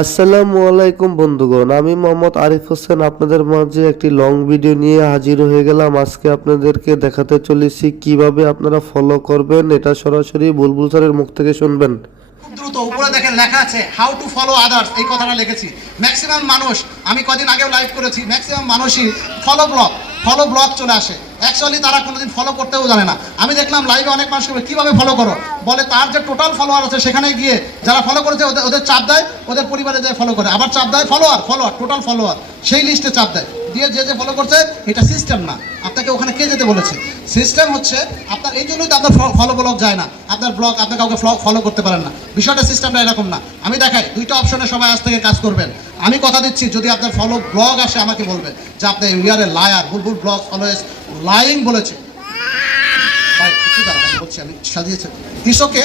আসসালামু আলাইকুম বন্ধুগণ, আমি মোহাম্মদ আরিফ হোসেন আপনাদের মাঝে একটি লং ভিডিও নিয়ে হাজির হয়ে গেলাম। আজকে আপনাদেরকে দেখাতে চলেছি কিভাবে আপনারা ফলো করবেন। এটা সরাসরি বুলবুল স্যারের মুখ থেকে শুনবেন। দ্রুত উপরে দেখেন লেখা আছে হাউ টু ফলো আদার্স, এই কথাটা লিখেছি। ম্যাক্সিমাম মানুষ, আমি কদিন আগেও লাইভ করেছি, ম্যাক্সিমাম মানুষই ফলো ব্লগ চলে আসে। অ্যাকচুয়ালি তারা কোনোদিন ফলো করতেও জানে না। আমি দেখলাম লাইভে অনেক মানুষ কীভাবে ফলো করো বলে, তার যে টোটাল ফলোয়ার আছে সেখানে গিয়ে যারা ফলো করেছে ওদের চাপ দেয়, ওদের পরিবারে যায় ফলো করে, আবার চাপ দেয় ফলোয়ার টোটাল ফলোয়ার, সেই লিস্টে চাপ দেয় দিয়ে যে ফলো করছে। এটা সিস্টেম না, আপনাকে ওখানে কে যেতে বলেছে? সিস্টেম হচ্ছে আপনার, এই জন্যই তো আপনার ফলো ব্লগ যায় না, আপনার ব্লগ আপনি কাউকে ফলো করতে পারেন না। বিষয়টা সিস্টেমটা এরকম না। আমি দেখাই দুইটা অপশনে সবাই আজ থেকে কাজ করবেন। আমি কথা দিচ্ছি, যদি আপনার ফলো ব্লগ আসে আমাকে বলবেন যে আপনি you are a liar, Bulbul blog always lying বলেছে। বলছি আমি সাজিয়েছি, ইটস ওকে।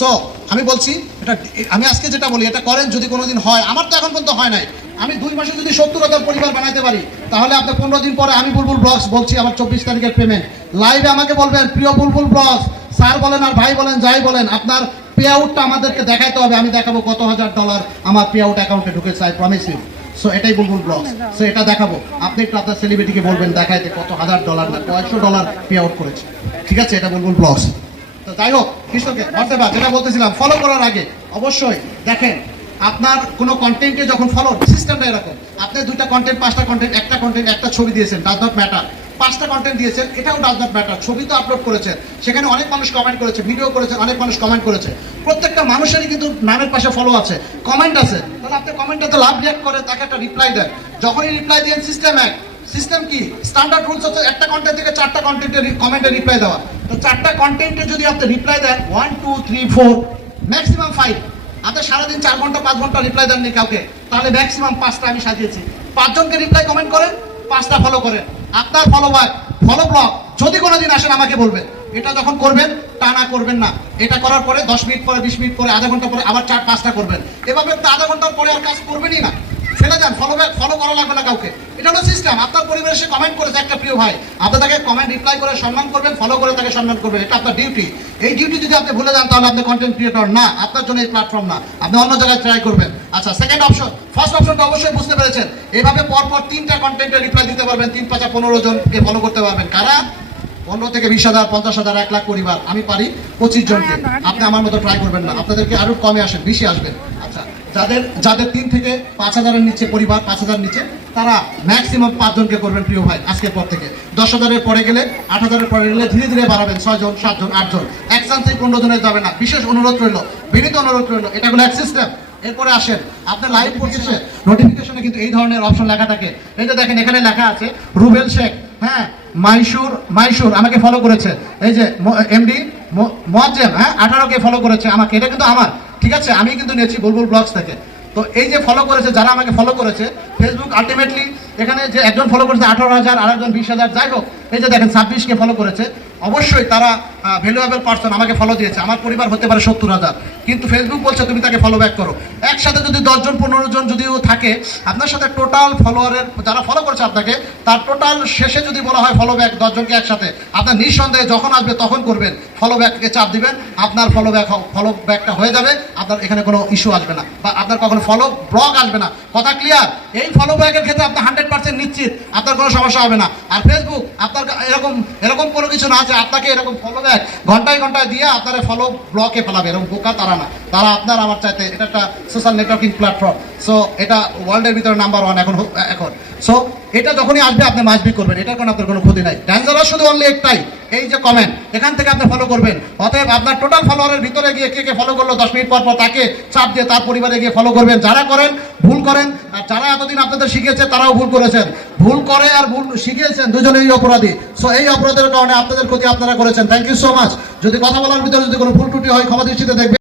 সো আমি বলছি এটা, আমি আজকে যেটা বলি এটা করেন। যদি কোনোদিন হয়, আমার তো এখন পর্যন্ত হয় নাই, আমি 2 মাসে যদি 70,000 পরিবার বানাইতে পারি, তাহলে আপনি 15 দিন পরে আমি বুলবুল ব্লগস বলছি আমার 24 তারিখের পেমেন্ট লাইভে আমাকে বলবেন, প্রিয় বুলবুল ব্লগস স্যার বলেন আর ভাই বলেন যাই বলেন, আপনার পে আউটটা আমাদেরকে দেখাইতে হবে। আমি দেখাবো কত $1000 আমার পে আউট অ্যাকাউন্টে ঢুকেছে, আই প্রমিস ইউ। সো এটাই বুলবুল ব্লগস। সো এটা দেখাবো, আপনি একটু আপনার সেলিব্রিটিকে বলবেন দেখাইতে কত $1000 না $500 পে আউট করেছে। ঠিক আছে, এটা বুলবুল ব্লগস। তো যাই হোক, কৃষ্ণকে ধন্যবাদ। যেটা বলতেছিলাম, ফলো করার আগে অবশ্যই দেখেন আপনার কোনো কন্টেন্টে যখন ফলো, সিস্টেমটা এরকম, আপনি 2টা কন্টেন্ট 5টা কন্টেন্ট, একটা ছবি দিয়েছেন, ডাজ নট ম্যাটার। 5টা কন্টেন্ট দিয়েছেন, এটাও ডাজ নট ম্যাটার। ছবি তো আপলোড করেছেন, সেখানে অনেক মানুষ কমেন্ট করেছে, ভিডিও করেছেন, অনেক মানুষ কমেন্ট করেছে। প্রত্যেকটা মানুষেরই কিন্তু নামের পাশে ফলো আছে, কমেন্ট আছে। তাহলে আপনি কমেন্টটাতে লাভ রিয়াক্ট করে তাকে একটা রিপ্লাই দেন। যখনই রিপ্লাই দেন, সিস্টেম কি স্ট্যান্ডার্ড রুলস হচ্ছে একটা কন্টেন্ট থেকে 4টা কন্টেন্টের কমেন্টে রিপ্লাই দেওয়া। তো 4টা কন্টেন্টে যদি আপনি রিপ্লাই দেন 1 2 3 4 ম্যাক্সিমাম 5, আপনি সারাদিন 4 ঘন্টা 5 ঘন্টা রিপ্লাই দেননি কাউকে, তাহলে ম্যাক্সিমাম 5টা আমি সাজিয়েছি। 5 জনকে রিপ্লাই কমেন্ট করেন, 5টা ফলো করেন। আপনার ফলো ব্লগ যদি কোনোদিন আসেন আমাকে বলবেন। এটা যখন করবেন টানা করবেন না, এটা করার পরে 10 মিনিট পরে, 20 মিনিট পরে, আধা ঘন্টা পরে আবার 4-5টা করবেন। এভাবে আধা ঘন্টার পরে আর কাজ করবেনই না, ফেলে যান। ফলো করা লাগবে না কাউকে, এটা হলো সিস্টেম। আপনার পরিবারে সে কমেন্ট করেছে একটা প্রিয় ভাই, আপনি তাকে কমেন্ট রিপ্লাই করে সম্মান করবেন, ফলো করে তাকে সম্মান করবেন, এটা আপনার ডিউটি। এই ডিউটি যদি আপনি ভুলে যান তাহলে আপনি কন্টেন্ট ক্রিয়েটর না, আপনার জন্য এই প্ল্যাটফর্ম না, আপনি অন্য জায়গায় ট্রাই করবেন। আচ্ছা, সেকেন্ড অপশন। ফার্স্ট অপশনটা অবশ্যই বুঝতে পেরেছেন। এভাবে পরপর 3টা কন্টেন্টে রিপ্লাই দিতে পারবেন, 3 5 15 জনকে ফলো করতে পারবেন। কারা? 15 থেকে 20,000, 50,000, 1 লাখ পরিবার। আমি পারি 25 জনকে। আপনি আমার মতো ট্রাই করবেন না, আপনাদেরকে আরো কমে আসেন, বেশি আসবেন। আচ্ছা, যাদের 3 থেকে 5,000-এর নিচে পরিবার, 5,000 নিচে, তারা ম্যাক্সিমাম 5 জনকে করবেন প্রিয় ভাই আজকের পর থেকে। 10,000-এর পরে গেলে, 8,000-এর পরে গেলে ধীরে ধীরে বাড়াবেন, 6 জন, 7 জন, 8 জন। এক চান্সেই 15 জনের যাবে না। বিশেষ অনুরোধ রইল, বিনীত অনুরোধ রইল, এটা হলো এক সিস্টেম। এরপরে আসেন আপনার লাইভ করছে, নোটিফিকেশনে কিন্তু এই ধরনের অপশন লেখা থাকে। এই যে দেখেন এখানে লেখা আছে রুবেল শেখ, হ্যাঁ, মাইশুর আমাকে ফলো করেছে। এই যে এমডি মোয়াজ্জেম, হ্যাঁ, 18কে ফলো করেছে আমাকে। এটা কিন্তু আমার, ঠিক আছে, আমি কিন্তু নিয়েছি বুলবুল ব্লগস থেকে। তো এই যে ফলো করেছে, যারা আমাকে ফলো করেছে, ফেসবুক আলটিমেটলি এখানে যে একজন ফলো করেছে 18,000, আর একজন 20,000, যাই হোক, এই যে দেখেন 26কে ফলো করেছে। অবশ্যই তারা ভ্যালুয়েবল পার্সন, আমাকে ফলো দিয়েছে। আমার পরিবার হতে পারে 70,000, কিন্তু ফেসবুক বলছে তুমি তাকে ফলো ব্যাক করো। একসাথে যদি 10 জন 15 জন যদিও থাকে, আপনার সাথে টোটাল ফলোয়ারের যারা ফলো করছে আপনাকে, তার টোটাল শেষে যদি বলা হয় ফলো ব্যাক 10 জনকে একসাথে, আপনার নিঃসন্দেহে যখন আসবে তখন করবেন, ফলো ব্যাককে চাপ দিবেন, আপনার ফলো ব্যাকটা হয়ে যাবে, আপনার এখানে কোনো ইস্যু আসবে না, বা আপনার কখনো ফলো ব্লক আসবে না। কথা ক্লিয়ার? এই ফলো ব্যাকের ক্ষেত্রে আপনি 100% নিশ্চিত, আপনার কোনো সমস্যা হবে না। আর ফেসবুক আপনার এরকম কোনো কিছু না যে আপনাকে এরকম ফলো ব্যাক ঘন্টায় দিয়ে আপনারা ফলো ব্লকে ফেলাবে, এরকম বোকা তারা না। তারা আপনার আমার চাইতে, এটা একটা সোশ্যাল নেটওয়ার্কিং প্ল্যাটফর্ম। সো এটা ওয়ার্ল্ডের ভিতরে নাম্বার 1 এখন। সো এটা যখনই আসবে আপনি মাসবি করবেন, এটার কোনো আপনার কোনো ক্ষতি নাই। ডেঞ্জারাস শুধু অনলি একটাই, এই যে কমেন্ট, এখান থেকে আপনি ফলো করবেন। অতএব আপনার টোটাল ফলোয়ারের ভিতরে গিয়ে কে ফলো করলো 10 মিনিট পর তাকে চাপ দিয়ে তার পরিবারে গিয়ে ফলো করবেন। যারা করেন ভুল করেন, আর যারা এতদিন আপনাদের শিখিয়েছে তারাও ভুল করেছেন। ভুল করে আর ভুল শিখিয়েছেন, দুজনেই অপরাধী। সো এই অপরাধের কারণে আপনাদের ক্ষতি আপনারা করেছেন। Thank you so much. যদি কথা বলার ভিতরে যদি কোনো ভুল ত্রুটি হয় ক্ষমা দৃষ্টিতে দেখবেন।